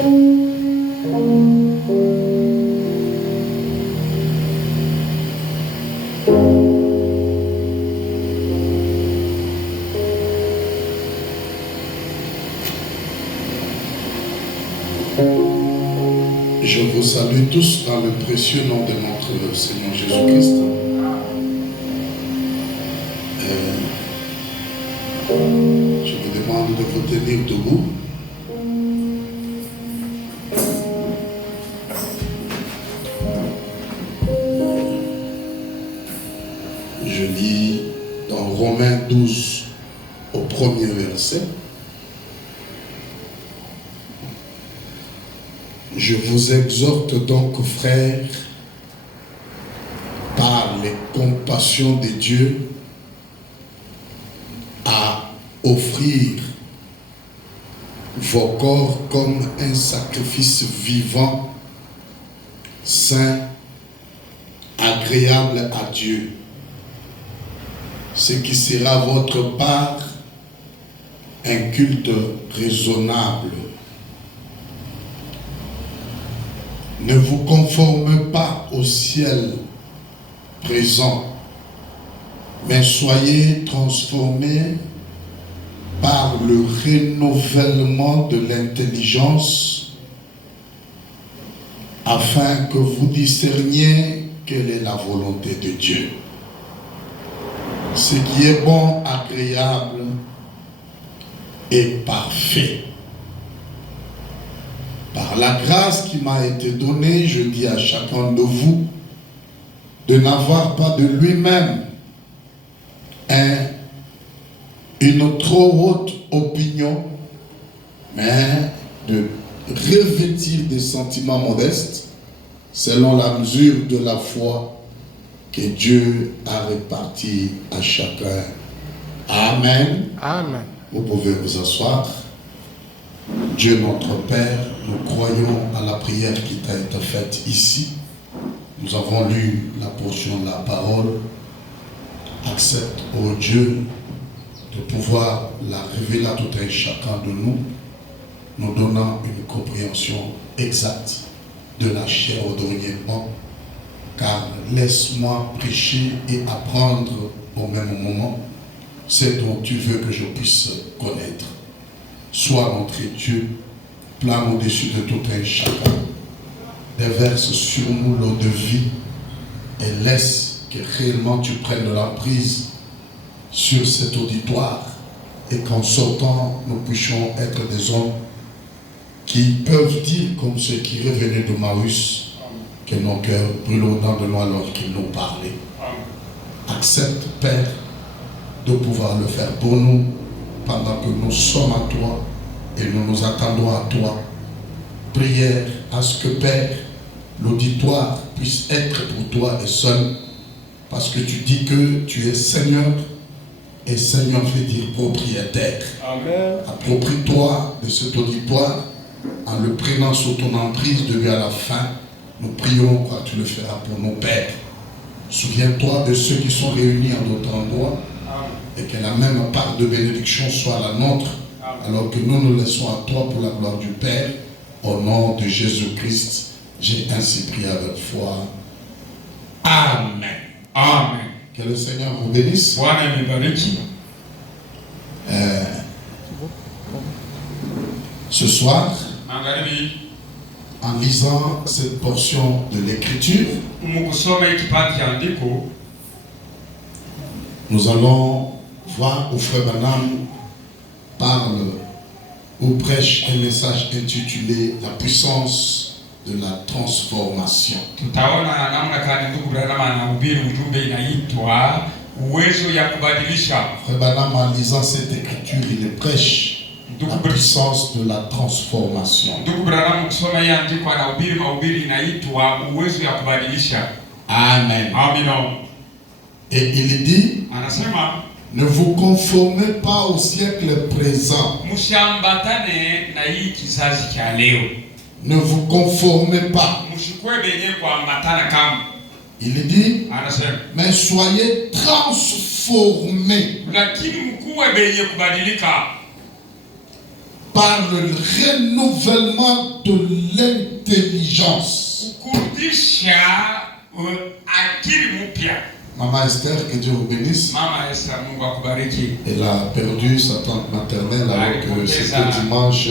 Je vous salue tous dans le précieux nom de notre Seigneur Jésus-Christ. Je vous demande de vous tenir debout. Je lis dans Romains 12 au premier verset. Je vous exhorte donc, frères, par les compassions de Dieu, à offrir vos corps comme un sacrifice vivant, saint, agréable à Dieu, ce qui sera votre part un culte raisonnable. Ne vous conformez pas au ciel présent, mais soyez transformés par le renouvellement de l'intelligence, afin que vous discerniez quelle est la volonté de Dieu. Ce qui est bon, agréable et parfait. Par la grâce qui m'a été donnée, je dis à chacun de vous de n'avoir pas de lui-même une trop haute opinion, mais de revêtir des sentiments modestes selon la mesure de la foi que Dieu a répartie à chacun. Amen. Amen. Vous pouvez vous asseoir. Dieu notre Père, nous croyons à la prière qui t'a été faite ici. Nous avons lu la portion de la parole. Accepte, ô Dieu, de pouvoir la révéler à tout un chacun de nous, nous donnant une compréhension exacte de la chair au dernièrement. Car laisse-moi prêcher et apprendre au même moment ce dont tu veux que je puisse connaître. Sois notre Dieu, plane au-dessus de tout un chacun, déverse sur nous l'eau de vie et laisse que réellement tu prennes l'emprise sur cet auditoire et qu'en sortant, nous puissions être des hommes qui peuvent dire comme ceux qui revenaient de Maüs que nos cœurs brûlent au-dedans de nous alors qu'ils nous parlaient. Accepte, Père, de pouvoir le faire pour nous pendant que nous sommes à toi et nous nous attendons à toi. Prière à ce que, Père, l'auditoire puisse être pour toi et seul, parce que tu dis que tu es Seigneur, et Seigneur veut dire propriétaire. Amen. Approprie-toi de cet auditoire en le prenant sous ton emprise de lui à la fin. Nous prions quand tu le feras pour nos pères. Souviens-toi de ceux qui sont réunis en d'autres endroits et que la même part de bénédiction soit la nôtre, alors que nous nous laissons à toi pour la gloire du Père. Au nom de Jésus-Christ, j'ai ainsi prié avec foi. Amen. Amen. Que le Seigneur vous bénisse. Ce soir, en lisant cette portion de l'Écriture, nous allons voir où Frère Branham parle ou prêche un message intitulé « La puissance de la transformation ». Frère Branham, en lisant cette écriture, il prêche la puissance de la transformation. Amen. Et il dit, ne vous conformez pas au siècle présent. Ne vous conformez pas. Il dit, mais soyez transformés par le renouvellement de l'intelligence. Maman Esther, que Dieu vous bénisse. Elle a perdu sa tante maternelle alors que c'était dimanche.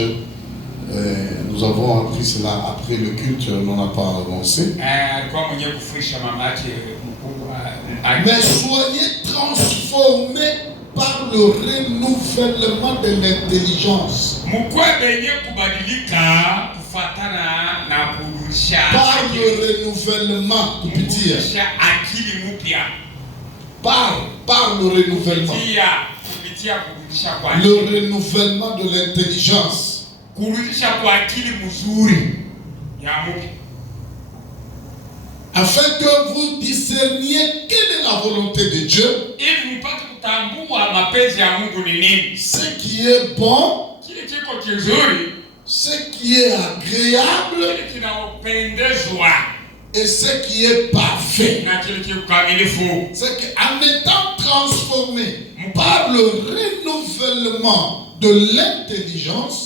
Nous avons appris cela après le culte, on n'a pas avancé. Mais soyez transformés par le renouvellement de l'intelligence. Par le renouvellement, tu peux dire. Par le renouvellement. Le renouvellement de l'intelligence. Afin que vous discerniez quelle est la volonté de Dieu, ce qui est bon, ce qui est agréable et ce qui est parfait. C'est qu'en étant transformé par le renouvellement de l'intelligence,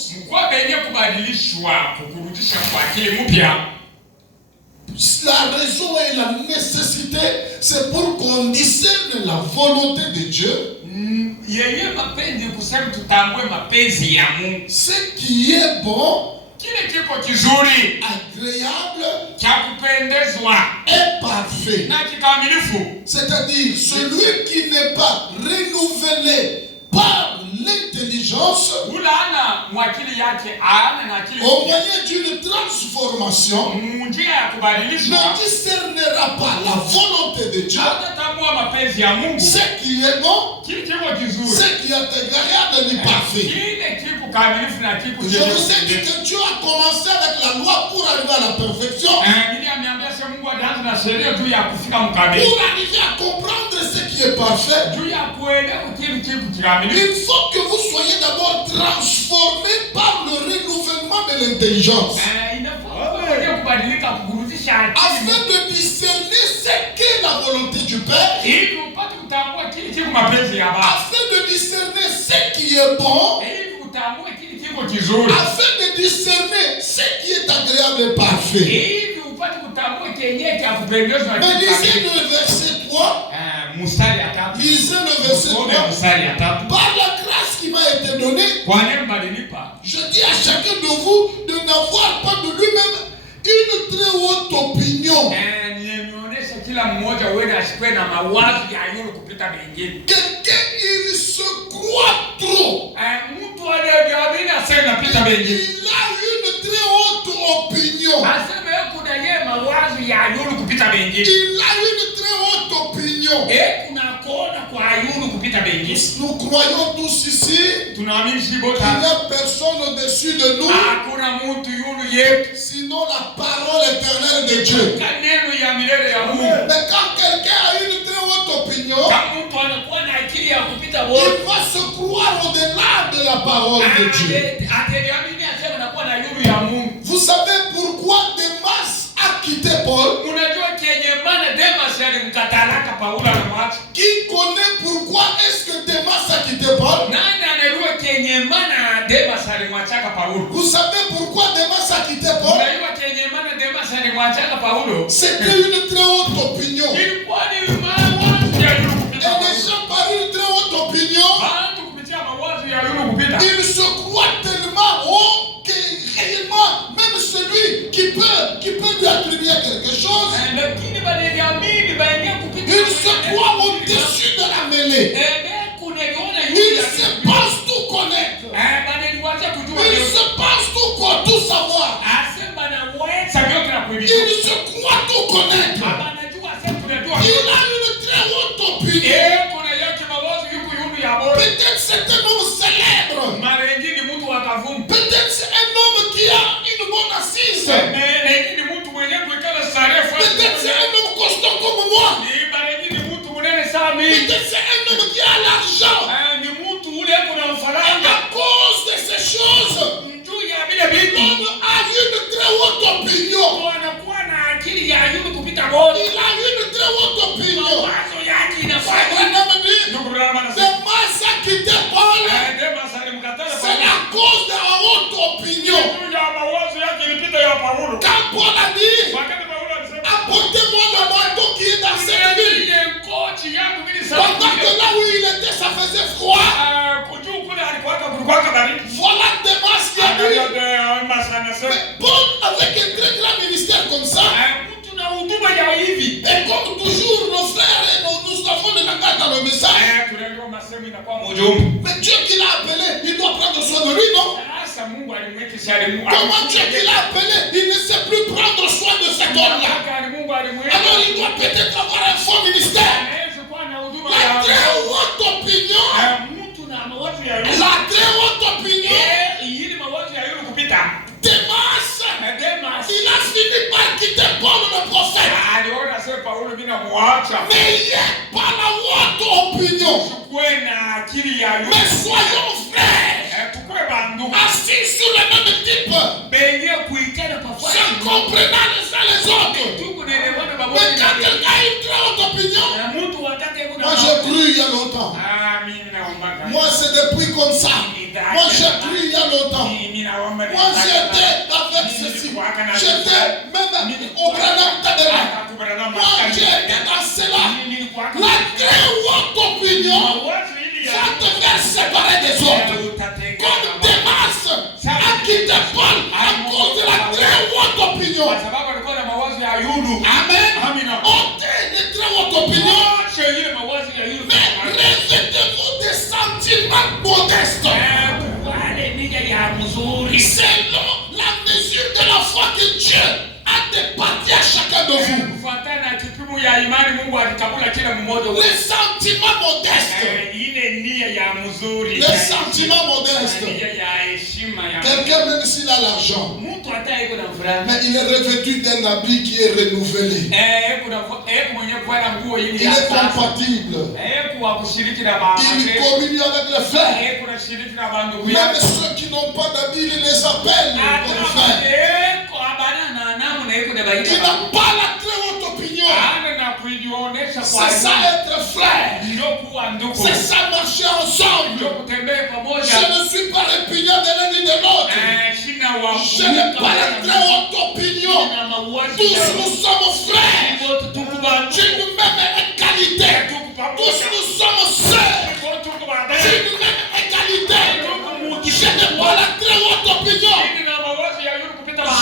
la raison et la nécessité, c'est pour qu'on discerne la volonté de Dieu. Ce qui est bon, agréable et parfait. C'est-à-dire celui qui n'est pas renouvelé par l'intelligence, au moyen d'une transformation, ne discernera pas la volonté de Dieu, ce qui est bon, ce qui est agréable et parfait. Je vous ai dit que Dieu a commencé avec la loi pour arriver à la perfection, pour arriver à comprendre ce qui est parfait. Il faut que vous soyez d'abord transformés par le renouvellement de l'intelligence, afin de discerner ce qu'est la volonté du Père, afin de discerner ce qui est bon, afin de discerner ce qui est agréable et parfait. Mais lisez le verset 3. Lisez le verset 3. Par la grâce qui m'a été donnée, je dis à chacun de vous de n'avoir pas de lui-même une très haute opinion. Quelqu'un, il se croit trop. Il a une très haute opinion. Il a une très haute opinion. Nous croyons tous ici qu'il n'y a personne au-dessus de nous, sinon la parole éternelle de Dieu. Mais quand quelqu'un a une très haute opinion, il va se croire au-delà de la parole de Dieu. Vous savez pourquoi Démas a quitté Paul? Qui connaît pourquoi est-ce que Démas a quitté Paul? Vous savez pourquoi Démas a quitté Paul? C'était une très haute opinion. Et les gens par une très haute opinion, ils se croient tellement haut que réellement, même celui qui peut lui attribuer quelque chose, il se croit au-dessus de la mêlée. Il se pense tout connaître. Il se pense tout savoir. Il se croit tout connaître. Il a une très haute opinion. Peut-être c'est un homme célèbre. Peut-être c'est un homme qui a une bonne assise. Peut-être c'est un homme costaud comme moi. Peut-être c'est un homme qui a l'argent. Et à cause de ces choses, l'homme a une très haute opinion. Il a une très haute opinion. Démas a quitté Paul. C'est à cause de la Paul a dit, apportez-moi le bateau qui est dans cette ville. Pendant que là où il était, ça faisait froid. Voilà Démas qui a dit. Mais Paul, avec un très grand ministère comme ça, et comme toujours, nos frères et nous avons le langage dans le message. Mais Dieu qui l'a appelé, il doit prendre soin de lui, non? Comment Dieu qui l'a appelé, il ne sait plus prendre soin de cet homme-là. Alors il doit peut-être avoir un faux ministère. La très haute opinion. La très haute opinion. Démas, il a fini par quitter Paul le prophète. Mais il n'y a pas la haute opinion. Mais soyons frères. Assis sur le même type. Se comprenant les uns les autres. Mais quand quelqu'un a une très haute opinion, moi j'ai cru il y a longtemps. Moi c'est depuis comme ça. Moi j'ai cru il y a longtemps. Moi j'étais avec ceci. J'étais même au Branham Tadema. Moi j'étais dans cela. La très haute opinion va te faire séparer des autres. Comme Démas a quitté Paul à cause de la très haute opinion. Amen. Ôtez les très hautes opinions. Mais revêtez-vous des sentiments modestes. Selon la mesure de la foi que Dieu a départi à chacun de vous. Les sentiments modestes. Les sentiments modestes. Quelqu'un, même s'il a l'argent, mais il est revêtu d'un habit qui est renouvelé. Il est compatible. Il communie avec les frères. Même ceux qui n'ont pas d'habit, il les appelle comme frères. Il n'a pas la très haute opinion. C'est ça être frère. C'est ça marcher ensemble. Je ne suis pas répugnant de l'un ni de l'autre. Je n'ai pas la très haute opinion. Tous nous sommes frères. D'une même égalité. Tous nous sommes sœurs. D'une même égalité. Je n'ai pas la très haute opinion.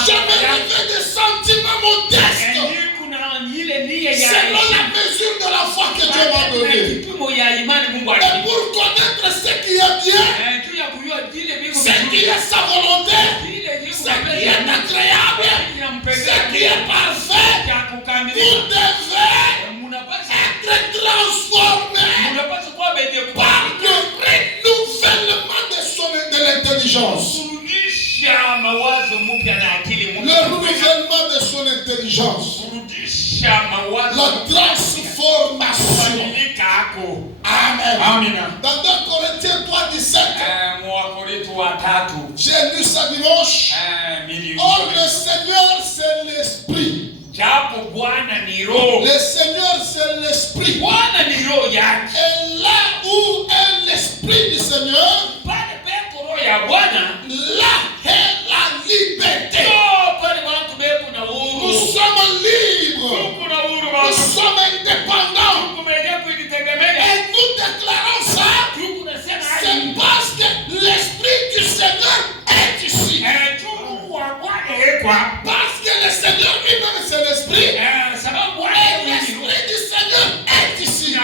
Je me réveille des sentiments modestes. Selon la mesure de la foi que Dieu m'a donnée. Et pour connaître ce qui est bien, ce qui est sa volonté, ce qui est agréable, ce qui est parfait, vous devez être transformé par le renouvellement de l'intelligence. Le renouvellement de son intelligence. La transformation. Amen. Dans 2 Corinthiens 3:17, j'ai lu ça dimanche. Or le Seigneur c'est l'Esprit. Le Seigneur c'est l'Esprit. Et là où est l'Esprit du Seigneur, là est la liberté. Nous sommes libres. Nous sommes indépendants. Et nous déclarons ça. C'est parce que l'Esprit du Seigneur est ici. Parce que le Seigneur lui-même c'est l'Esprit. Et l'Esprit du Seigneur est ici. Et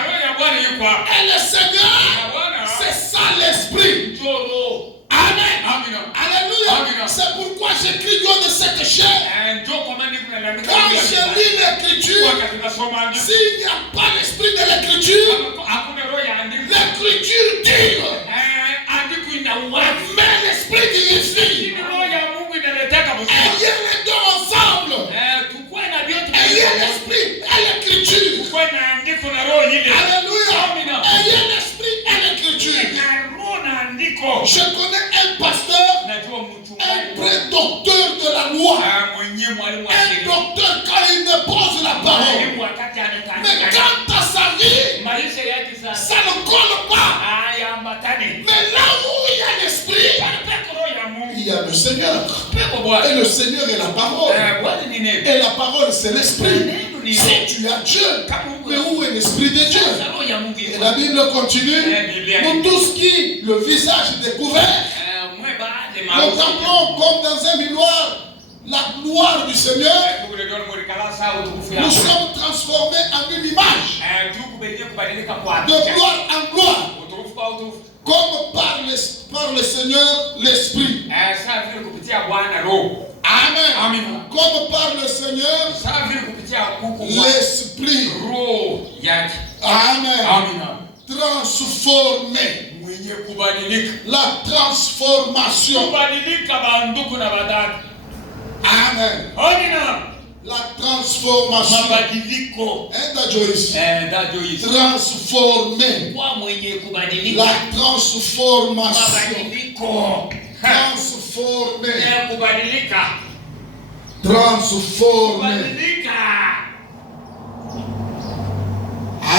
le Seigneur, c'est ça l'Esprit. Amen. Alléluia. C'est pourquoi j'écris Dieu de cette chair. Quand je lis l'Écriture, s'il n'y a pas l'esprit de l'Écriture, l'Écriture dure. Mais l'Esprit glorifie. Ayez les deux ensemble. Ayez l'Esprit et l'Écriture. Alléluia. Ayez l'Esprit et l'Écriture. Je connais un pasteur, un prédocteur de la loi, un docteur quand il dépose la parole. Mais quant à sa vie, ça ne colle pas. Mais là où il y a l'Esprit, il y a le Seigneur. Et le Seigneur est la parole. Et la parole, c'est l'esprit. Si tu as Dieu, mais où est l'esprit de Dieu? Et la Bible continue. Nous tous qui, le visage découvert, nous contemplons comme dans un miroir la gloire du Seigneur. Nous sommes transformés en une image, de gloire en gloire, comme par le Seigneur l'Esprit. Amen. Comme par le Seigneur l'Esprit. Amen. Transformé. La transformation. Amen. La transformation. Transformé. La transformation. Transformé. Transformé.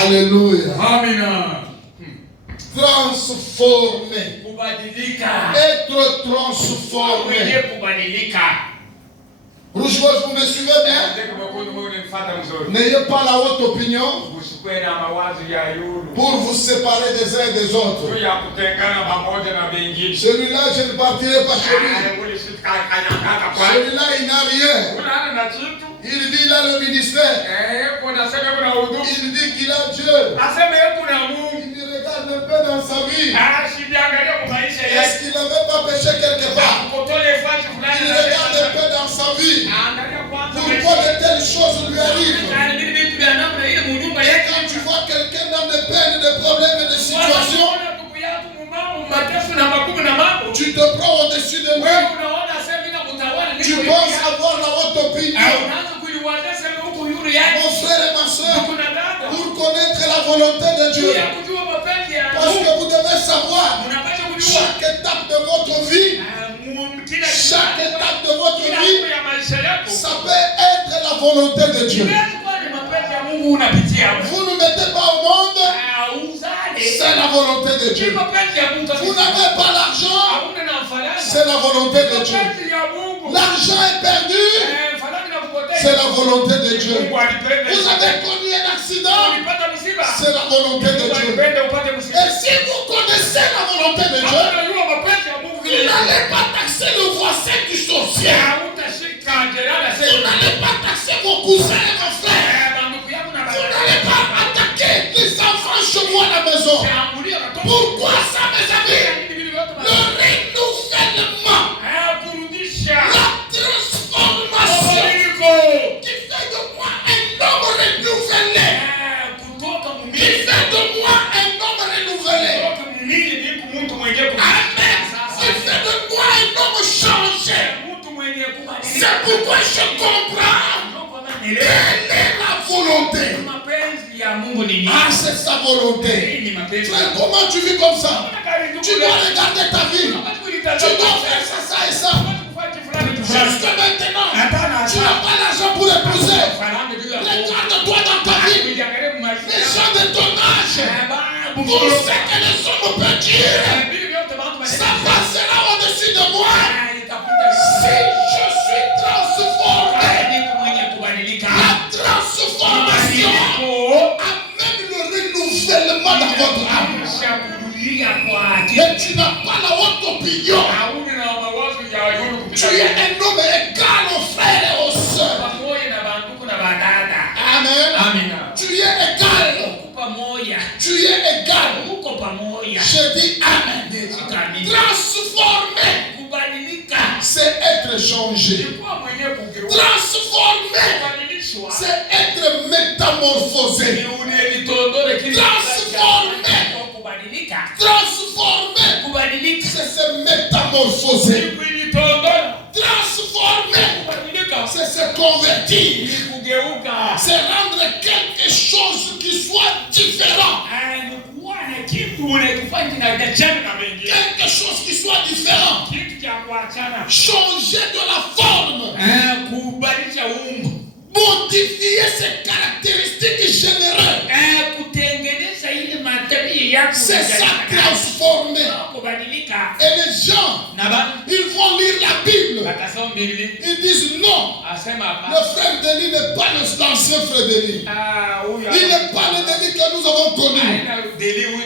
Alléluia. Amen. Transformé. Être transformé. Rouge-Gauche, vous me suivez bien? N'ayez pas la haute opinion pour vous séparer des uns et des autres. Celui-là, je ne partirai pas chez lui. Celui-là, il n'a rien. Il dit il a le ministère. Il dit qu'il a Dieu. Il me regarde un peu dans sa vie. Est-ce qu'il n'avait pas péché quelque part? Il regarde un peu dans sa vie. Pourquoi de telles choses lui arrivent? Et quand tu vois quelqu'un dans des peines, des problèmes et des situations, tu te prends au-dessus de lui. Tu penses avoir la haute opinion. Mon frère et ma soeur, pour connaître la volonté de Dieu, parce que vous devez savoir, chaque étape de votre vie, chaque étape de votre vie, ça peut être la volonté de Dieu. Vous ne mettez pas au monde, c'est la volonté de Dieu. Vous n'avez pas l'argent, c'est la volonté de Dieu. L'argent est perdu, c'est la volonté de Dieu. Vous avez connu un accident, c'est la volonté de Dieu. Et si vous connaissez la volonté de Dieu, vous n'allez pas taxer le voisin du sorcier. Vous n'allez pas taxer vos cousins et vos frères. Vous n'allez pas attaquer les enfants chez moi à la maison. Pourquoi ça, mes amis? Le renouvellement, la transformation qui fait de moi un homme renouvelé. Qui fait de moi un homme renouvelé. Amen. Qui fait de moi un homme changé. C'est pourquoi je comprends quelle est la volonté. Ah, c'est sa volonté. Frère, comment tu vis comme ça? Tu dois regarder ta vie. Tu dois faire ça et ça. Jusque maintenant, tu n'as pas l'argent pour épouser. Regarde-toi dans ta vie. Les gens de ton âge, pour ce que les hommes peuvent dire, ça passera au-dessus de moi. Si je suis transformé, la transformation amène le renouvellement dans votre âme. Et tu n'as pas la haute opinion. Tu es un homme égal aux frères et aux sœurs. Amen. Tu es égal. Tu es égal. Je dis Amen. Transformé, c'est être changé. Transformé, c'est être métamorphosé. Transformé, c'est se métamorphoser. Transformé, c'est se convertir. C'est rendre quelque chose qui soit différent. Quelque chose qui soit différent. Changer de la forme. Modifier ses caractéristiques générales. C'est ça transformer. Et les gens, ils vont lire la Bible. Ils disent non. Le frère d'Élie n'est pas l'ancien frère d'Élie. Il n'est pas le Élie que nous avons connu.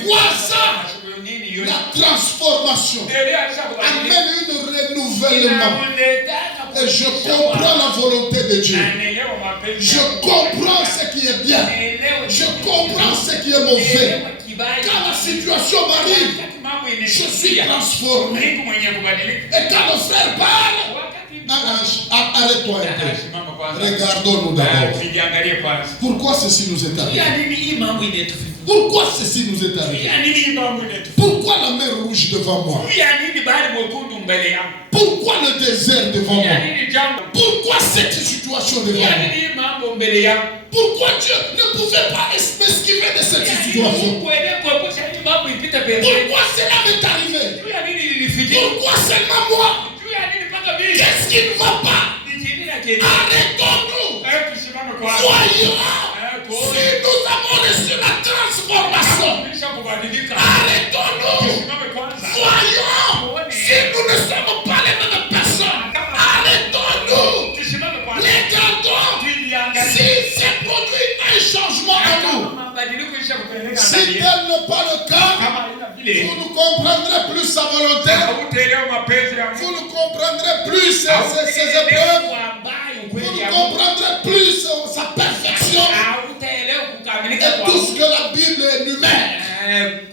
Quoi ça? La transformation amène un renouvellement. Et je comprends la volonté de Dieu. Je comprends ce qui est bien. Je comprends ce qui est mauvais. Quand la situation m'arrive, je suis transformé. Et quand le frère parle, arrête-toi un peu. Regardons-nous d'abord. Pourquoi ceci nous est arrivé? Pourquoi ceci nous est arrivé? Pourquoi la mer rouge devant moi? Pourquoi le désert devant moi? Pourquoi cette situation devant moi? Pourquoi Dieu ne pouvait pas m'esquiver de cette situation? Pourquoi cela m'est arrivé? Pourquoi seulement moi? Qu'est-ce qui ne va pas? Arrêtons-nous. Voyons. Si nous avons reçu la transformation, arrêtons-nous. Voyons. Si nous ne sommes pas les mêmes personnes, arrêtons-nous. Regardons si c'est produit un changement en nous. Si tel n'est pas le cas, vous nous comprendrez plus sa volonté. Vous nous comprendrez plus ses épreuves. Vous nous comprendrez plus sa perfection. Et tout ce que la Bible énumère.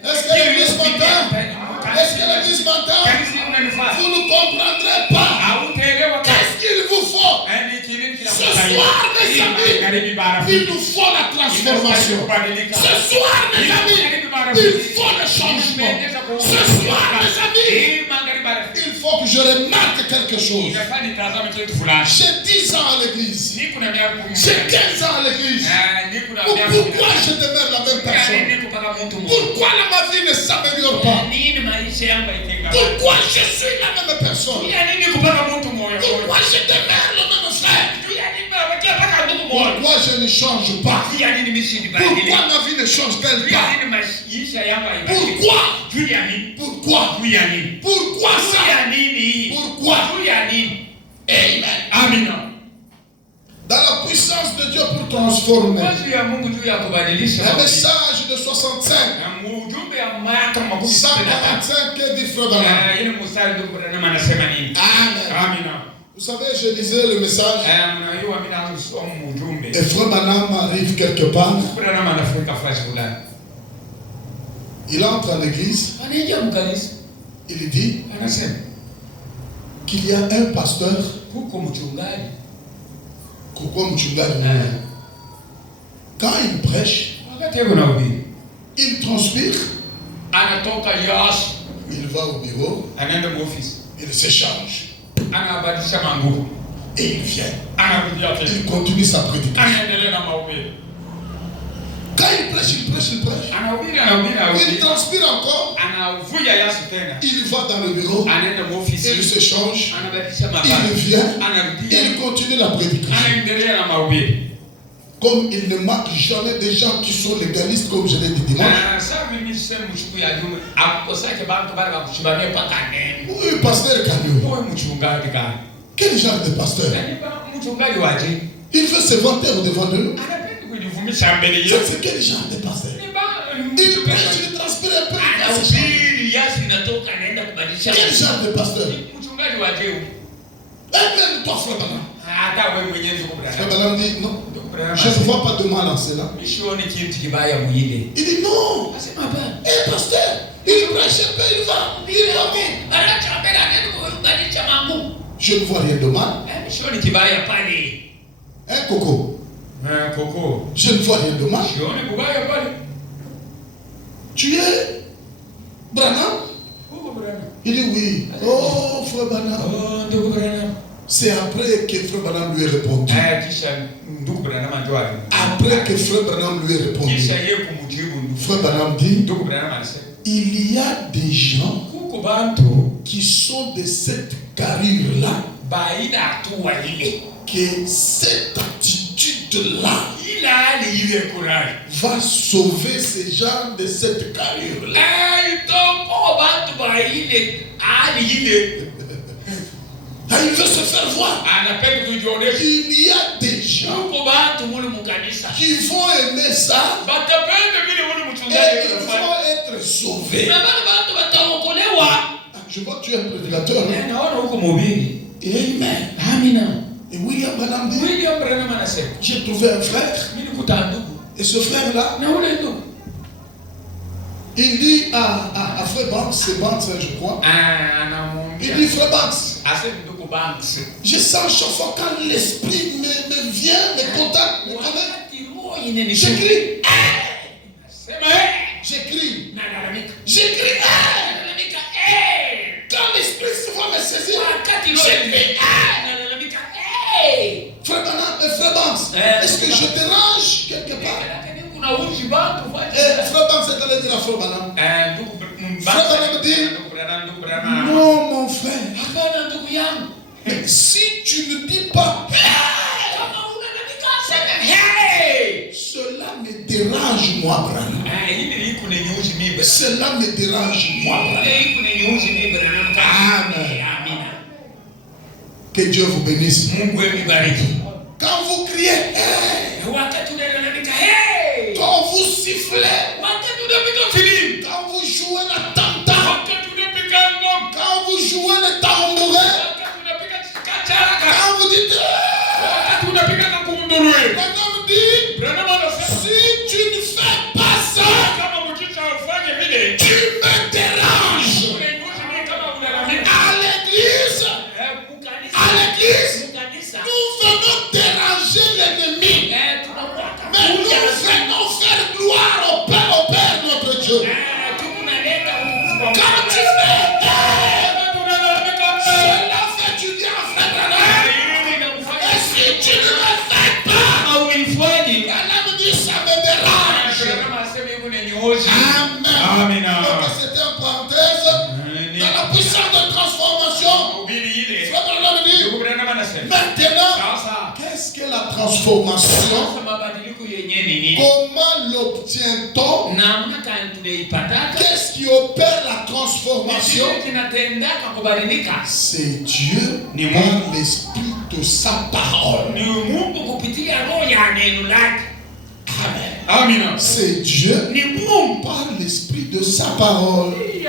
Est-ce que l'Église m'entend? Est-ce que l'Église m'entend? Vous ne comprendrez pas. Qu'est-ce qu'il vous faut? Ce soir, mes amis, il nous faut la transformation. Ce soir, mes amis, il faut le changement. Ce soir, mes amis, il faut que je remarque quelque chose. J'ai 10 ans à l'église. J'ai 15 ans à l'église. Pourquoi je demeure la même personne? Pourquoi ma vie ne s'améliore pas? Pourquoi je suis la même personne? Pourquoi je demeure le même frère? Pourquoi je ne change pas? Pourquoi ma vie ne change-t-elle pas? Pourquoi? Pourquoi ça? Pourquoi? Amen. Dans la puissance de Dieu pour transformer. Un message de 65. 145 que dit Frère Branham. Amen. Vous savez, je lisais le message. Et Frère Branham arrive quelque part. Il entre en église. Il dit qu'il y a un pasteur. Quand il prêche, il transpire. Il va au bureau. Il s'échange. Et il vient. Il continue sa prédication. Quand il prêche. Il transpire encore. Il va dans le bureau. Il s'échange. Il vient. Il continue la prédication. Comme il ne manque jamais des gens qui sont légalistes, comme je l'ai dit dimanche. Oui, pasteur Kanyo. Quel genre de pasteur? Il veut se vanter au-devant de nous. C'est quel genre de pasteur? Il prêche, il transpire un peu. Quel genre de pasteur? Même toi, Frère Branham. Frère Branham dit non. Je ne vois pas de mal en cela. Il dit non. Pasteur, il prêche un peu, il va. Je ne vois rien de mal. Coco. Je ne vois rien de mal. Tu es Branham? Il dit oui. Oh, Frère Branham. C'est après que Frère Branham lui a répondu. Après que Frère Branham lui a répondu. Frère Branham dit, il y a des gens qui sont de cette carrure-là, que cette attitude-là va sauver ces gens de cette carrure-là. Il veut se faire voir. Il y a des gens qui vont aimer ça et ils vont être sauvés. Je vois que tu es un prédicateur. Amen. Et William Branham dit, j'ai trouvé un frère. Et ce frère-là, il dit à Frère Banks, c'est Banks je crois. Il dit Frère Banks, je sens chaque fois quand l'esprit me vient, me contacte, me connaît. J'écris. Quand l'esprit se voit me saisir, j'écris. Frère Banks, est-ce que je dérange quelque part? Frère Banks est allé dire à Frère Banks. Frère Banks dit, non mon frère, si tu ne dis pas, cela me dérange moi, Branham. Cela me dérange moi, Branham. Amen. Que Dieu vous bénisse. Quand vous criez, quand vous sifflez, quand vous jouez la tam-tam, quand vous jouez le tambourin, quand vous dites, Branham dit, si tu ne fais pas ça, tu me déranges. À l'église, nous venons déranger l'ennemi. Mais nous venons faire gloire au Père notre Dieu. Quand tu fais, cela fait du bien à Frère Branham. Et si tu ne le fais pas, Branham dit ça me dérange. Amen. Donc c'était une parenthèse dans la puissance de transformation. Frère Branham dit, maintenant, qu'est-ce que la transformation? Comment l'obtient-on? Qu'est-ce qui opère la transformation? C'est Dieu par l'esprit de sa parole. Amen. C'est Dieu par l'esprit de sa parole. Et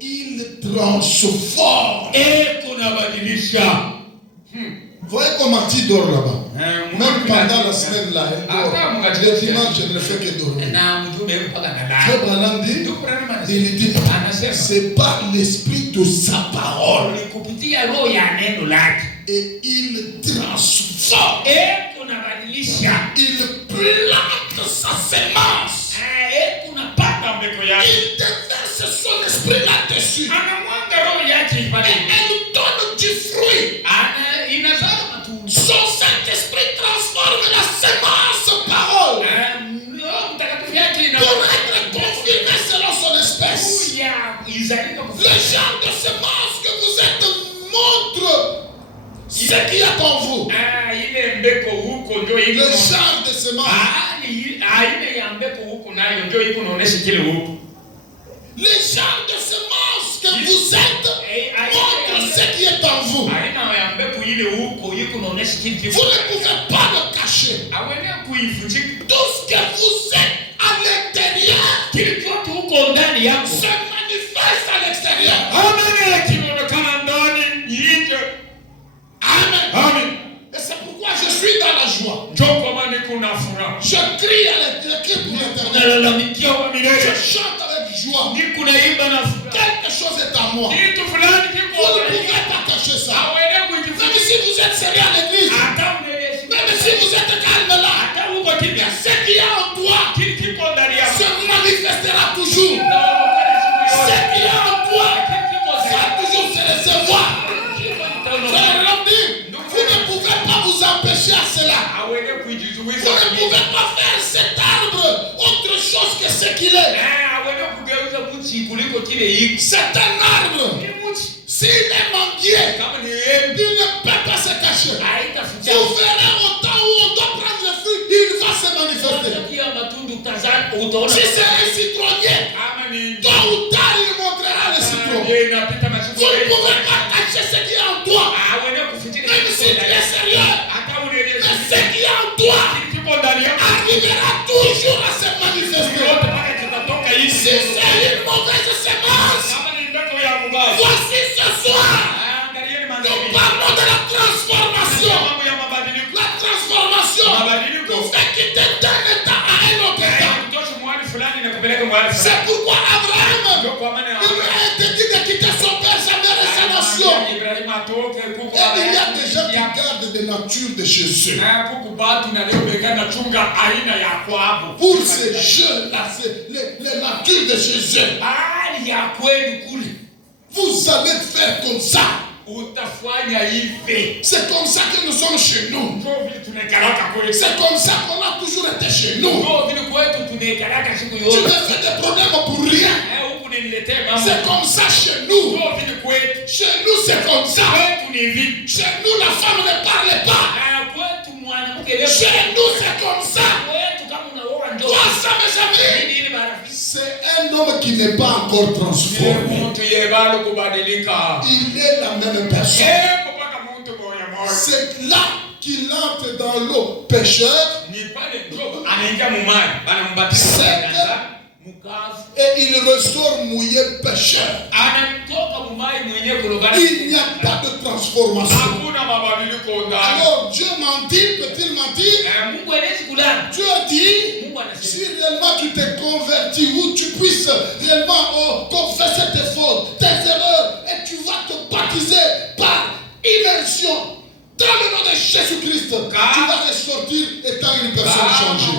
il transforme. Vous voyez comment tu dors là-bas? Même pendant la semaine là, le dimanche, je ne fais que dormir. Frère Branham dit, il dit, c'est par l'esprit de sa parole. Et il transforme. Il plante sa semence. Il déverse son esprit là-dessus. Et elle donne du fruit. Son Saint-Esprit transforme la semence parole pour être confirmé selon son espèce. Le genre de semence que vous êtes montre ce qu'il y a en vous. Le genre de semence. Le genre de semence que vous êtes montre ce qui est en vous. Vous ne pouvez pas le cacher. Tout ce que vous êtes à l'intérieur se manifeste à l'extérieur. Amen. Et c'est pourquoi je suis dans la joie. Je crie pour l'éternel. Je chante avec joie. Quelque chose est à moi. Vous ne pouvez pas cacher ça. Même si vous êtes sérieux à l'église, même si vous êtes calme là, ce qu'il y a en toi se manifestera toujours. Ce qu'il y a en toi va toujours se laisser voir. Vous ne pouvez pas vous empêcher à cela. Vous ne pouvez pas faire cet arbre autre chose que ce qu'il est. C'est un arbre. S'il est manguier, il ne peut pas se cacher. Vous verrez au temps où on doit prendre le fruit Si c'est un citronnier, tôt ou tard il montrera le citron. Vous ne pouvez pas cacher ce qui est en toi. Même si tu es sérieux, mais ce qui est en toi arrivera toujours à se manifester. Si c'est une mauvaise sémence, voici ce soir, nous parlons de la transformation. La transformation nous fait quitter d'un état à un autre état. C'est pourquoi Abraham, il lui a été dit de quitter son père, sa mère et sa nation. Et il y a des gens qui gardent des natures de chez eux. Pour ces jeunes-là, c'est les natures de chez eux. Vous allez faire comme ça. C'est comme ça que nous sommes chez nous. C'est comme ça qu'on a toujours été chez nous. Tu me fais des problèmes pour rien. C'est comme ça chez nous. Chez nous c'est comme ça. Chez nous la femme ne parle pas. Chez nous c'est comme ça. Toi ça mes amis, c'est un homme qui n'est pas encore transformé. Il est la même personne. C'est là qu'il entre dans l'eau pécheur. Et il ressort mouillé pécheur. Il n'y a pas de transformation. Alors Dieu mentit, peut-il mentir? Dieu dit, si réellement tu t'es converti ou tu puisses réellement confesser tes fautes, tes erreurs, et tu vas te baptiser par immersion dans le nom de Jésus-Christ, tu vas ressortir étant une personne changée.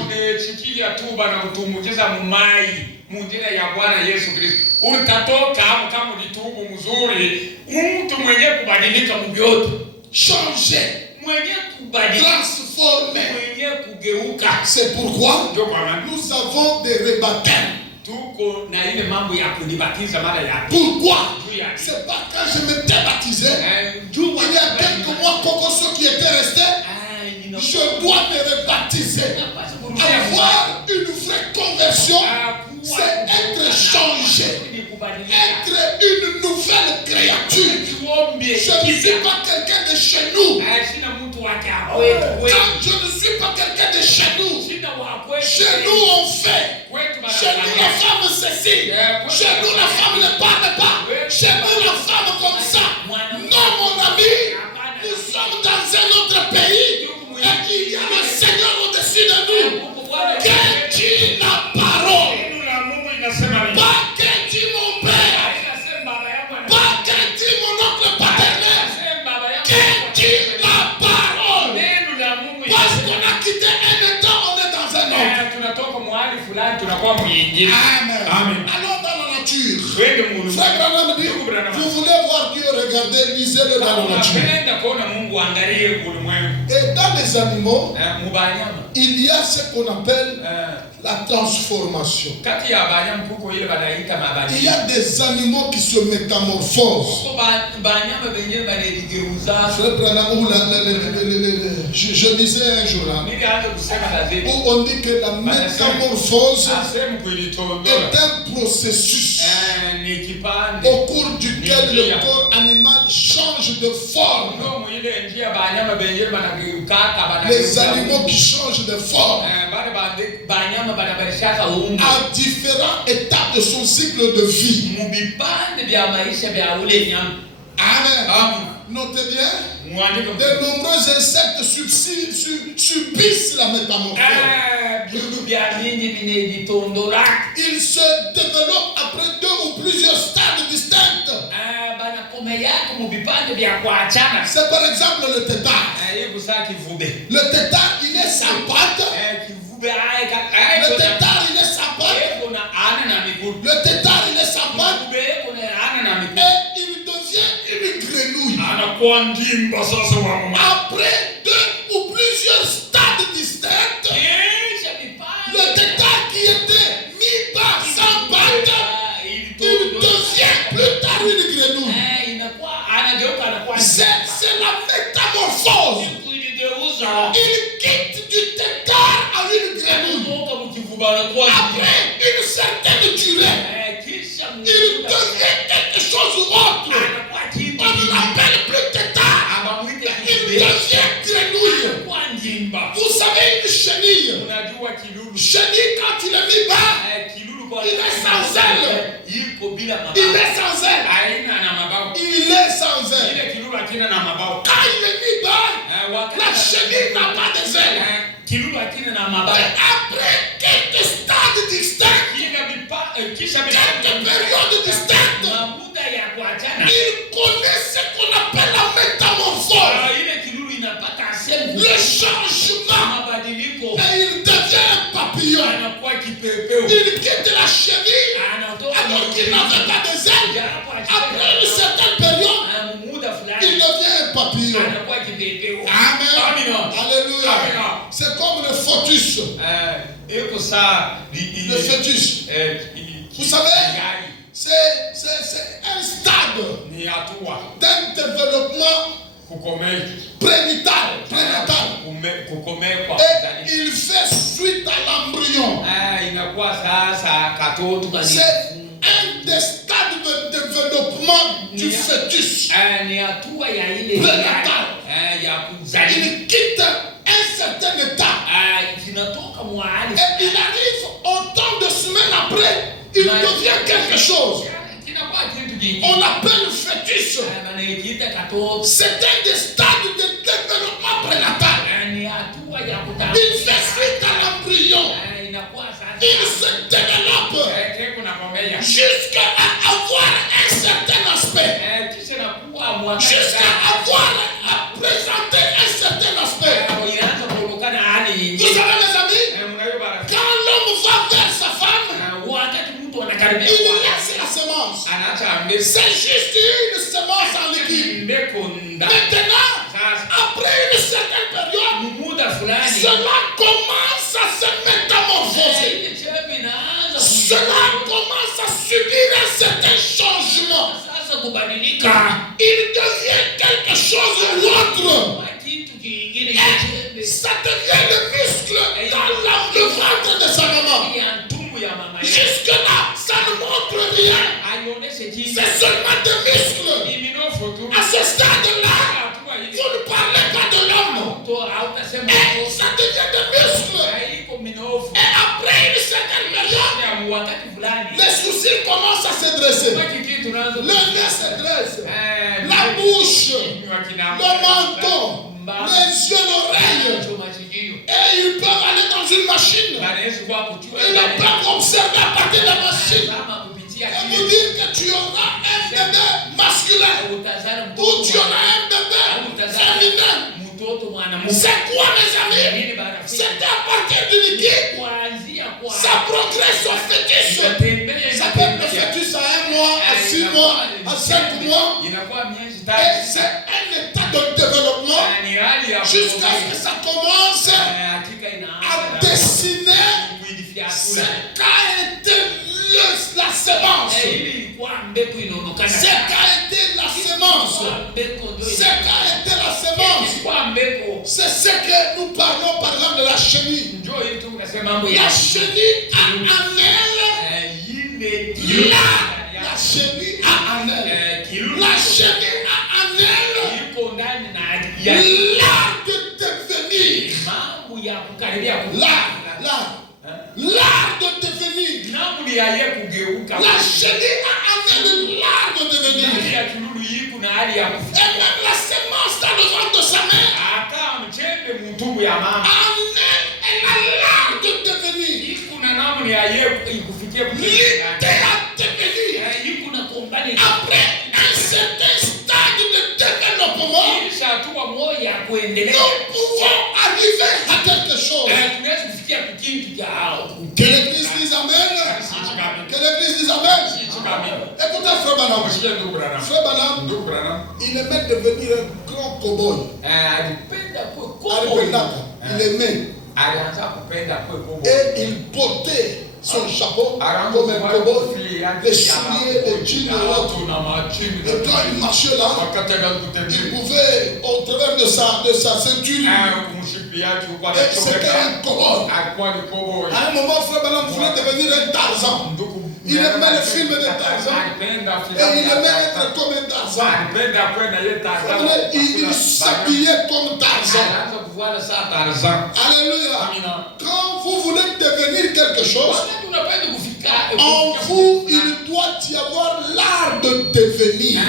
Mundira ya Bwana Yesu Kristo utatoka kama ulitubu mzuri, mtu mwenye kubadilika mbiote, changer, mwenye kubadilika, transformer, mwenye kugeuka. C'est pourquoi nous avons des rebaptêmes. Pourquoi? C'est pas quand je m'étais baptisé, il y a quelques mois, ceux qui étaient restés, je dois me rebaptiser. Avoir une vraie conversion, c'est être changé, être une nouvelle créature. Je ne suis pas quelqu'un de chez nous. Quand je ne suis pas quelqu'un de chez nous, chez nous on fait, chez nous la femme ceci, chez nous la femme ne parle pas, chez nous la femme comme ça. Non mon ami, nous sommes dans un autre pays et il y a le Seigneur au-dessus de nous. Que dit la parole, pas que dit mon père, pas que dit mon oncle paternel, que dit la parole. Parce qu'on a quitté un état, on est dans un autre. Amen. Alors dans la nature, Frère Branham dit, vous voulez voir Dieu, regardez, lisez-le dans la nature. Et dans les animaux, il y a ce qu'on appelle la transformation. Il y a des animaux qui se métamorphosent. Je lisais un journal où on dit que la métamorphose est un processus au cours duquel le corps animal change de forme. Les animaux qui changent de forme à différents étapes de son cycle de vie. Amen. Notez bien, de nombreux insectes subissent la métamorphose. Ils se développent après 2 ou plusieurs stades distincts. C'est par exemple le tétard. Le tétard, il est sans patte. Le tétard, il est sans patte. Le tétard, il est sans patte. Et il devient une grenouille. Après 2 ou plusieurs stades distincts, le tétard qui était mi-bas sans patte, il devient plus tard une grenouille. C'est la métamorphose. Il quitte du tétard à une grenouille. Après Vous savez une chenille. Chenille quand il est mis bas, il est sans aile. Il est sans aile. Il est sans aile. Quand il est mis bas, la chenille n'a pas de ailes. Après quelques stades distincts, quelques périodes distinctes, il connaît ce qu'on appelle la métamorphose. Le changement. Et il devient un papillon. Il quitte la chenille alors qu'il n'avait pas de ailes. Après une certaine période, il devient un papillon. Amen. Alléluia. C'est comme le fœtus. Le fœtus. Vous savez, c'est un stade d'un développement prénatal. Et il fait suite à l'embryon. C'est un des stades de développement du fœtus prénatal. Il quitte un certain état. Et il arrive autant de semaines après, il devient quelque chose. On l'appelle fœtus. C'est un des stades de développement prénatal. Il fait suite à l'embryon. Il se développe jusqu'à avoir un certain aspect. Jusqu'à avoir à présenter un certain aspect. Vous savez mes amis, quand l'homme va vers sa femme, il laisse la semence. C'est juste une semence en liquide. Maintenant, après une certaine période, cela commence à se métamorphoser. Cela commence à subir un certain changement. Il devient quelque chose d'autre. Et ça devient le muscle dans le ventre de sa maman. Jusque-là, ça ne montre rien. C'est seulement des muscles. À ce stade-là, vous ne parlez pas de l'homme. Et ça devient des muscles. Et après une certaine période, les sourcils commencent à se dresser. Le nez se dresse. La bouche, le menton, les yeux, l'oreille. Et ils peuvent aller dans une machine. Ils peuvent observer à partir de la machine. Et vous dire que tu auras un bébé masculin. Ou tu auras un bébé féminin. C'est quoi mes amis? C'est à partir du liquide. Ça progresse au fœtus. Ça peut être le fœtus à 1 mois, à 6 mois, à 5 mois. Et c'est un état de développement jusqu'à ce que ça commence à dessiner ce qu'a été la semence. Ce qu'a été la semence. Ce qu'a été la semence. C'est ce que nous parlons par exemple de la chenille. La chenille a un aile. La chenille a un aile. La chenille a un aile. L'art de devenir. L'art de devenir. La chenille a amené l'art de devenir. Et même la semence dans le ventre de sa mère. Elle a l'art de devenir. L'idée à devenir. Après un certain stade de développement, nous pouvons arriver à quelque chose. Que l'église dise Amen. Que l'église dise Amen. Écoutez Frère Branham. Frère Branham, il aimait devenir un grand cow-boy. Il aimait. Et il portait son chapeau comme un cow-boy, les souliers, les jeans et autres. Et quand il marchait là, il pouvait, au travers de sa ceinture, c'était un cow-boy. À un moment, Frère Branham voulait devenir un Tarzan. Il aimait le film de Tarzan. Et il aimait être comme un Tarzan. Il s'habillait comme Tarzan. Alléluia. Quand vous voulez devenir quelque chose, en vous, il doit y avoir l'art de devenir.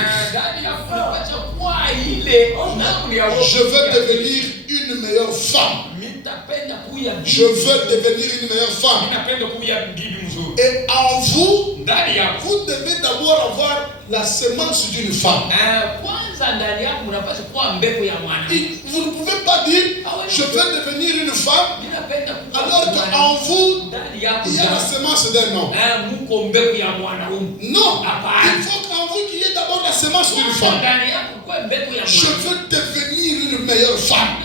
Je veux devenir une meilleure femme. Je veux devenir une meilleure femme. Et en vous, vous devez d'abord avoir la semence d'une femme. Vous ne pouvez pas dire je veux devenir une femme alors qu'en vous il y a la semence d'un homme. Non, il faut qu'en vous qu'il y ait d'abord la semence d'une femme. Je veux devenir une meilleure femme.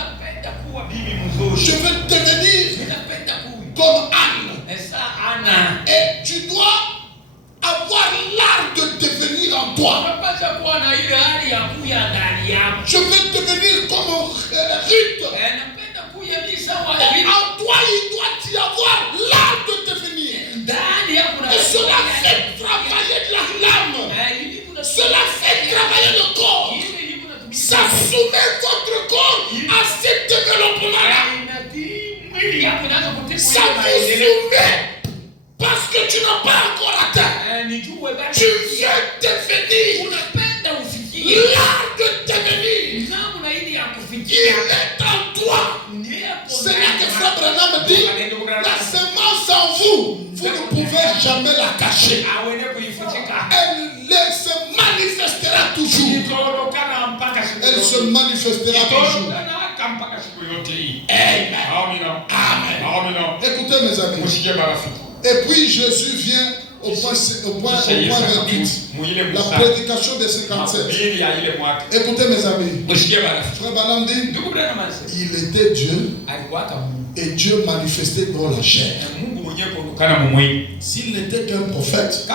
Je veux devenir comme Anne. Et tu dois avoir l'art de devenir en toi. Je veux devenir comme Ruth. En toi, il doit y avoir l'art de devenir. Et cela fait travailler de l'âme. Cela fait travailler le corps. Ça soumet votre corps à ce développement-là. Ça vous soumet. Parce que tu n'as pas encore atteint. Tu veux devenir. L'art de devenir. Il est en toi. C'est là que Frère Branham dit, la semence en vous, vous ne pouvez jamais la cacher. Elle se manifestera toujours. Elle se manifestera toujours. Amen. Amen. Écoutez mes amis. Et puis Jésus vient au point 28, la prédication des 57. Écoutez mes amis, Frère Branham dit, il était Dieu et Dieu manifesté dans la chair. S'il n'était qu'un prophète,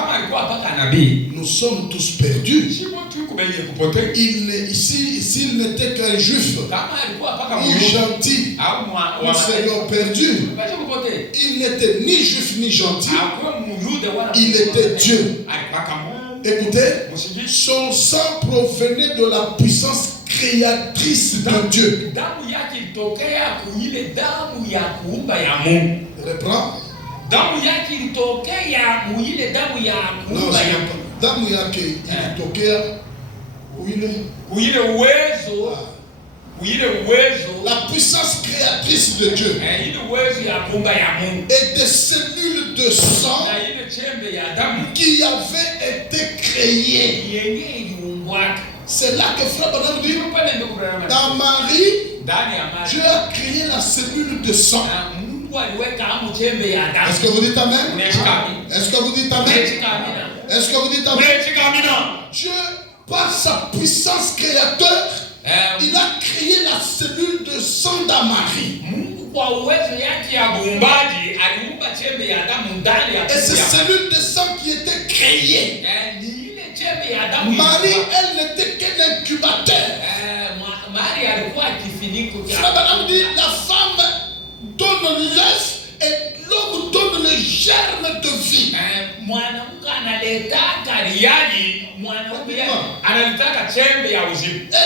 nous sommes tous perdus. S'il n'était qu'un juif, ni gentil, nous serions perdus. Il n'était ni juif ni gentil, il était Dieu. Écoutez, son sang provenait de la puissance créatrice de Dieu. Reprends. Damu yake ilitokea muile damu ya kuumba ya damu yake ilitokea kuile uwezo la puissance créatrice de Dieu ile uwezo ya kuumba ya Mungu et des cellules de sang na ile chembe ya damu qui avait été créées. yenye iliumbwa. C'est là que Frère Branham dit, dans Marie, Dieu a créé la cellule de sang. Est-ce que vous dites Amen? Est-ce que vous dites Amen? Est-ce que vous dites Amen? Dieu, par sa puissance créateur, il a créé la cellule de sang dans Marie. Et ces cellules de sang qui étaient créées, Marie, elle n'était qu'un incubateur. Frère Branham dit, la femme donne l'œuf et l'homme donne le germe de vie. Et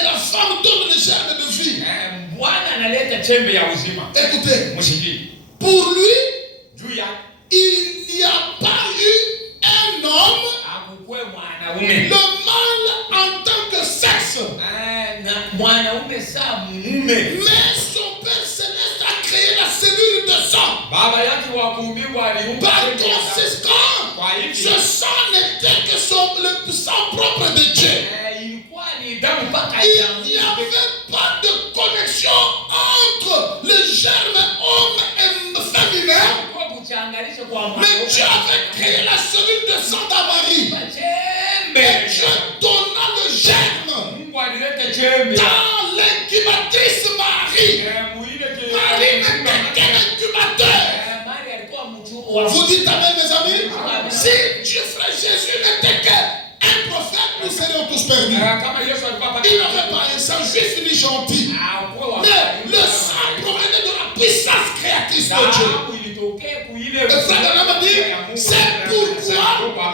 la femme donne le germe de vie. Écoutez, pour lui, il n'y a pas eu un homme, le mâle en tant que sexe. Mais son Père Céleste a créé la cellule de sang. Par conséquent, ce sang n'était que le sang propre de Dieu. Il n'y avait pas de connexion entre le germe homme et féminin. Mais Dieu avait créé la cellule de sang dans Marie. Et Dieu donna le germe dans l'incubatrice Marie. Marie n'était qu'un incubateur. Vous dites Amen, mes amis? Si Dieu, frère Jésus, n'était qu'un prophète, nous serions tous perdus. Il n'avait pas un sang juif ni gentil. Mais le sang provenait de la puissance créatrice de Dieu. Et frère Branham dit, c'est pourquoi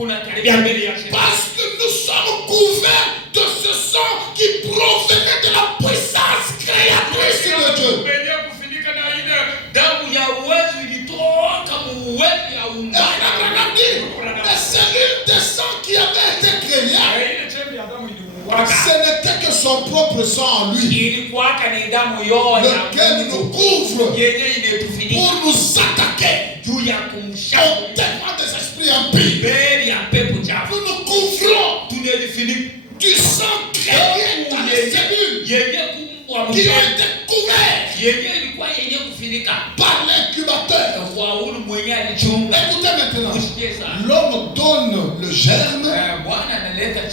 Parce que nous sommes couverts de ce sang qui provenait de la puissance créatrice de Dieu. Les cellules de sang qui avaient été créées, ce n'était que son propre sang en lui, lequel nous couvre pour nous attaquer au témoin des esprits impies. Nous nous couvrons du sang créé dans les cellules qui ont été couverts par l'incubateur. Écoutez maintenant, l'homme donne le germe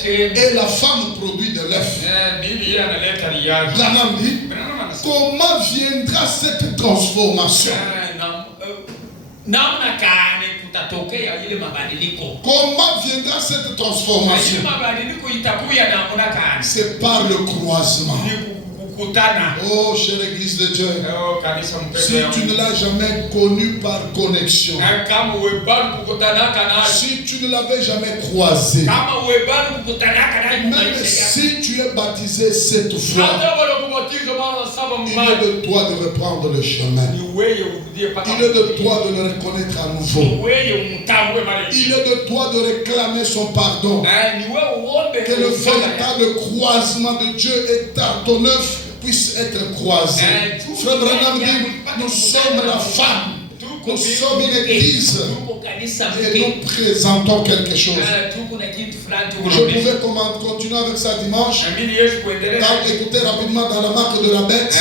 et la femme produit de l'œuf. Branham dit, comment viendra cette transformation? Comment viendra cette transformation? C'est par le croisement. Oh, chère Église de Dieu, si tu ne l'as jamais connu par connexion, si tu ne l'avais jamais croisé, même si tu es baptisé cette fois, il est de toi de reprendre le chemin. Il est de toi de le reconnaître à nouveau. Il est de toi de réclamer son pardon. Que le véritable croisement de Dieu et ton œuf puisse être croisé. Frère Branham dit, nous sommes la femme, nous sommes une église et nous présentons quelque chose. Je pouvais continuer avec ça dimanche. Car écoutez rapidement dans la marque de la bête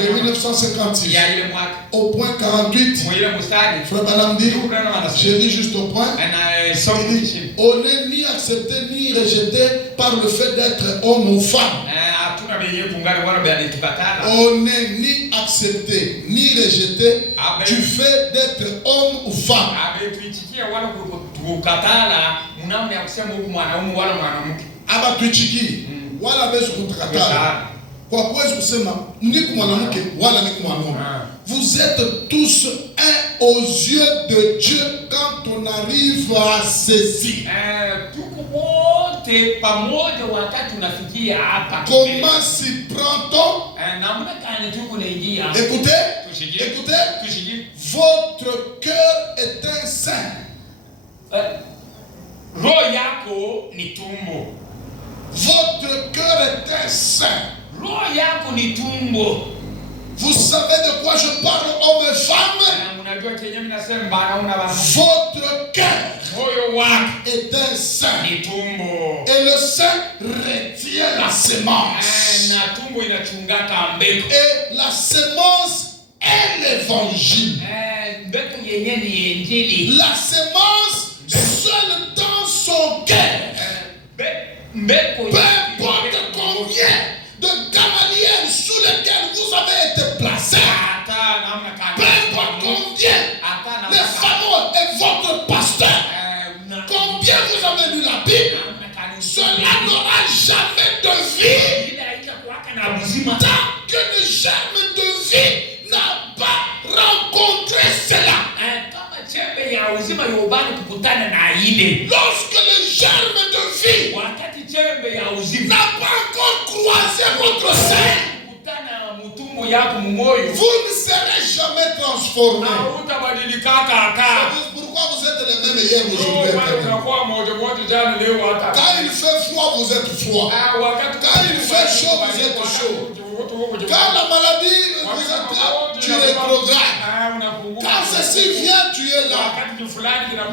de 1956 au point 48, Frère Branham dit, j'ai dit juste au point, il dit, on n'est ni accepté ni rejeté par le fait d'être homme ou femme. On n'est ni accepté ni rejeté du fait d'être homme ou femme. Abatuichiki wala bezo kutakatala. Kwa kuweza kusema niku mwanamke wala niku mwanaume. Vous êtes tous un aux yeux de Dieu quand on arrive à ceci. Comment s'y prend-on? Écoutez, écoutez, votre cœur est un sein. Votre cœur est un sein. Vous savez de quoi je parle, hommes et femmes? Votre cœur est un sein. Et le sein retient la semence. Et la semence est l'évangile. La semence seule dans son cœur. Peu importe combien de Gamaliel sous lesquels vous avez été placés, peu importe combien les fameux et votre pasteur, combien vous avez lu la Bible, cela n'aura jamais de vie tant que le germe de vie n'a pas rencontré cela. Lorsque le germe de vie n'a pas encore croisé votre sein, vous ne serez jamais transformé. Pourquoi vous êtes les mêmes hier aujourd'hui? Quand il fait froid, vous êtes froid. Quand il fait chaud, vous êtes chaud. Quand la maladie, tu rétrogrades. Quand ceci vient, tu es là.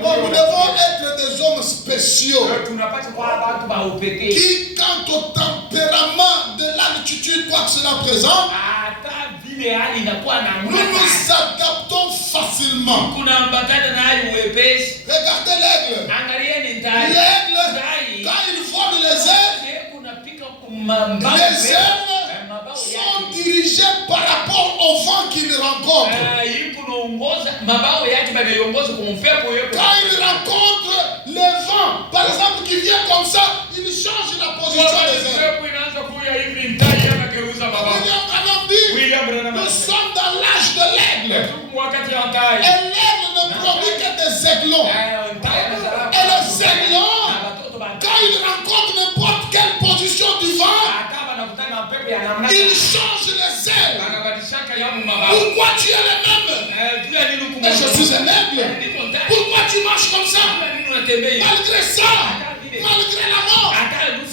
Bon, nous devons être des hommes spéciaux qui, quant au tempérament de l'altitude, quoi que cela présente, nous nous adaptons facilement. Regardez l'aigle. L'aigle, quand il vole les ailes sont dirigés par rapport au vent qu'il rencontre. Quand il rencontre le vent, par exemple, qui vient comme ça, il change la position des ailes. Nous sommes dans l'âge de l'aigle. Et l'aigle ne produit que des aiglons. Et les aiglons Il change les ailes. Pourquoi tu es le même? Mais je suis un aigle. Pourquoi tu marches comme ça? Malgré ça, malgré la mort,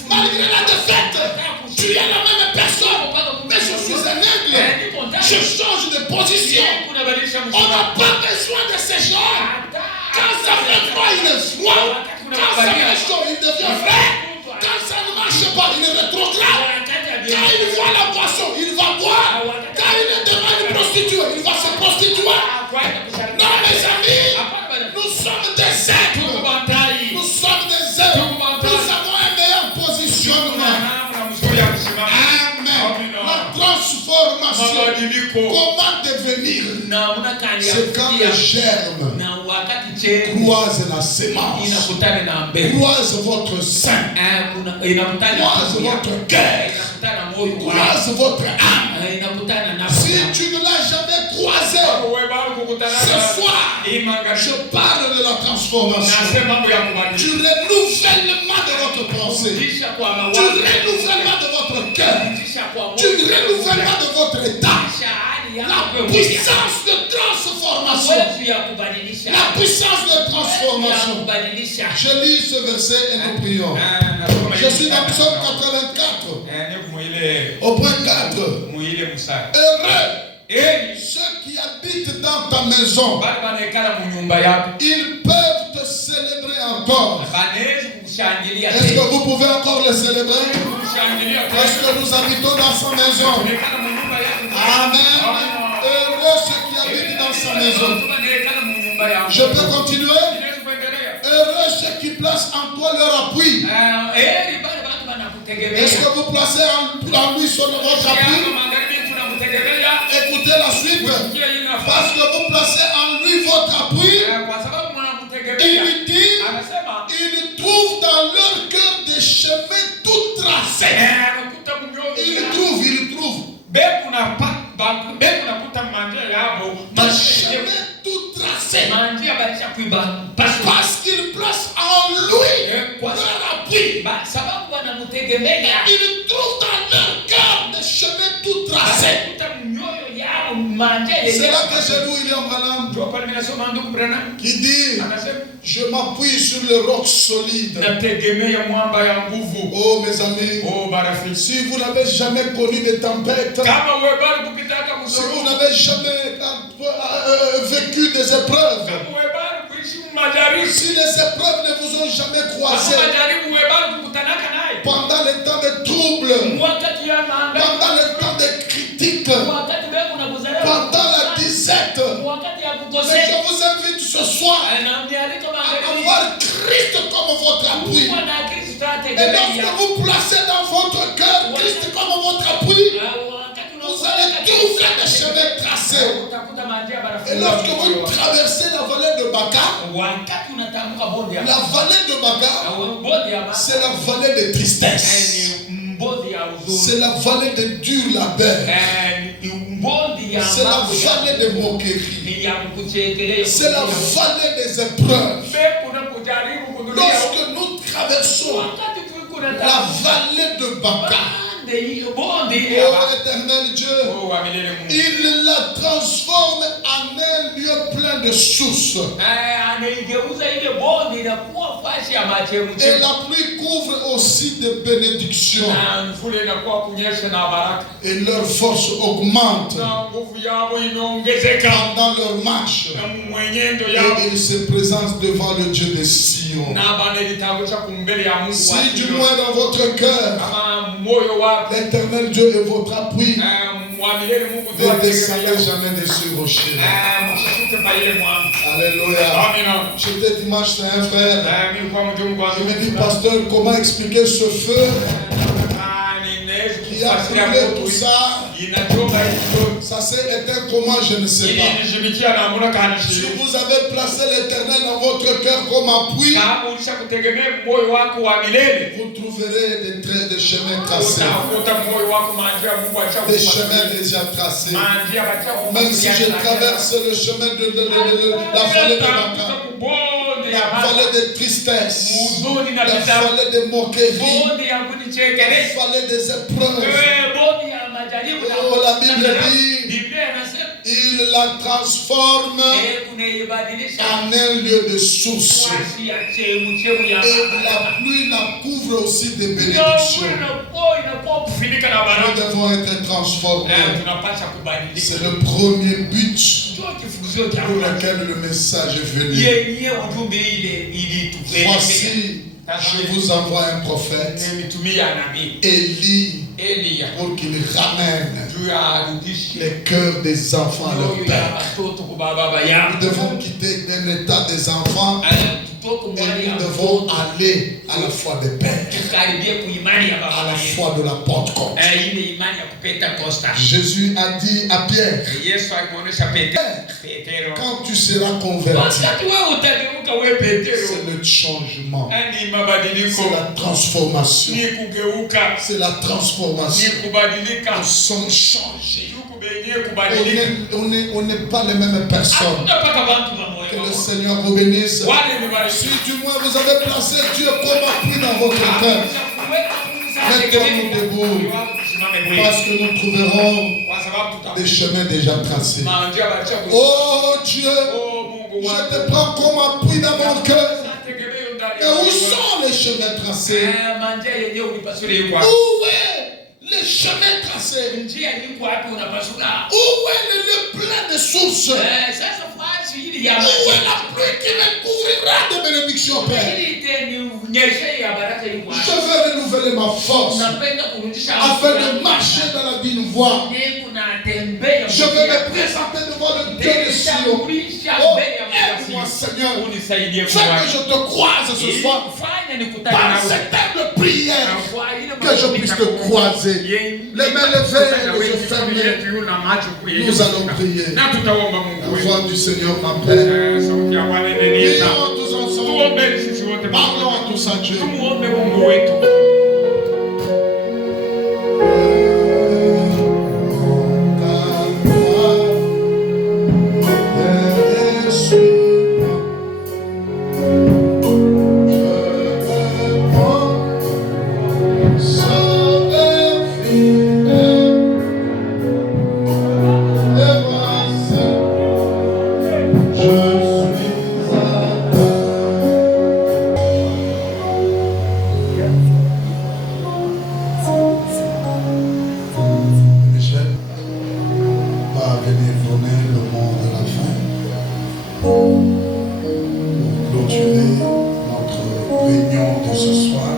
malgré la défaite, tu es la même personne. Mais je suis un aigle. Je change de position. On n'a pas besoin de ces gens. Quand ça fait froid, il est froid. Quand ça fait chaud, il devient frais. Quand ça ne marche pas, il est rétrograde. Quand il voit la boisson, il va boire. Quand il est devant une prostituée, il va se prostituer. Non, mes amis, nous sommes des êtres. Nous sommes des êtres. Nous avons un meilleur positionnement. Amen. La transformation. Comment devenir? C'est quand les germes croisent la sémence. Croise votre sein. Croise votre cœur. Croise votre âme. Si tu ne l'as jamais croisé, ce soir, je parle de la transformation. Du renouvellement de votre pensée. Du renouvellement de votre cœur. Du renouvellement de votre état. La puissance de transformation. La puissance de transformation. Je lis ce verset et nous prions. Je suis dans Psaume 84. Au point 4. Heureux ceux qui habitent dans ta maison. Ils peuvent te célébrer encore. Est-ce que vous pouvez encore le célébrer? Est-ce que nous habitons dans sa maison? Amen. Heureux ceux qui habitent dans sa maison. Je peux continuer? Heureux ceux qui placent en toi leur appui. Est-ce que vous placez en lui sur votre appui? Écoutez la suite. Parce que vous placez en lui votre appui. Il dit, il trouve dans leur cœur des chemins tout tracés. Il trouve. Des chemins tout tracés. Parce qu'il place en lui leur appui. Il trouve dans leur cœur des chemins tout tracés. C'est là que j'ai lu William Branham qui dit, je m'appuie sur le roc solide. Oh mes amis, si vous n'avez jamais connu des tempêtes, si vous n'avez jamais vécu des épreuves, si les épreuves ne vous ont jamais croisé, pendant les temps de troubles, pendant les temps de critiques, pendant la disette, mais je vous invite ce soir à avoir Christ comme votre appui. Et lorsque vous placez dans votre cœur Christ comme votre appui, vous allez trouver des chemins tracés. Et lorsque vous traversez la vallée de Baka, la vallée de Baka, c'est la vallée de tristesse. C'est la vallée de dur labeur. C'est la vallée des moqueries. C'est la vallée des épreuves. Lorsque nous traversons la vallée de Baka, oh éternel Dieu, il la transforme en un lieu plein de sources. Et la pluie couvre aussi de bénédictions. Et leur force augmente pendant leur marche. Et ils se présentent devant le Dieu de Sion. Si du moins dans votre cœur, l'éternel Dieu est votre appui, ne descendez jamais de ce rocher. Alléluia. J'étais dimanche, c'est un frère. Il me dit, pasteur, comment expliquer ce feu qui a brûlé tout ça? Ça s'est éteint comment, je ne sais pas. Si vous avez placé l'éternel dans votre cœur comme appui, vous trouverez des chemins tracés. Des chemins déjà tracés. Même si je traverse le chemin de la vallée de Baka, la vallée de tristesse, la vallée de moquerie, la vallée des épreuves, Oh, la Bible dit, il la transforme en un lieu de source. Et la pluie la couvre aussi de bénédictions. Nous devons être transformés. C'est le premier but pour lequel le message est venu. Voici, je vous envoie un prophète, Élie, pour qu'il ramène les cœurs des enfants à leur père. Nous devons quitter un état des enfants et nous devons aller à la foi des pères, à la foi de la Pentecôte. Jésus a dit à Pierre, quand tu seras converti, c'est le changement, c'est la transformation, c'est la transformation. Nous sommes changés. On n'est pas les mêmes personnes. Que le Seigneur vous bénisse. Si du moins vous avez placé Dieu comme appui dans votre cœur, mettons-nous debout, parce que nous trouverons des chemins déjà tracés. Oh Dieu, je te prends comme appui dans mon cœur. Et où sont les chemins tracés? Où est les chemins tracés? Où est le lieu plein de sources? Où est la pluie qui me couvrira de bénédictions, Père? Je veux renouveler ma force afin de marcher dans la divine voie. Je veux me présenter devant le Dieu des cieux. Oh, aide-moi, Seigneur. Fais que je te croise ce soir. Par cette humble prière, que je puisse te croiser. Les mains levées, les yeux fermés. Nous allons prier. La voix du Seigneur m'appelle. Prions tous ensemble. Parlons tous à Dieu. Clôturer notre réunion de ce soir.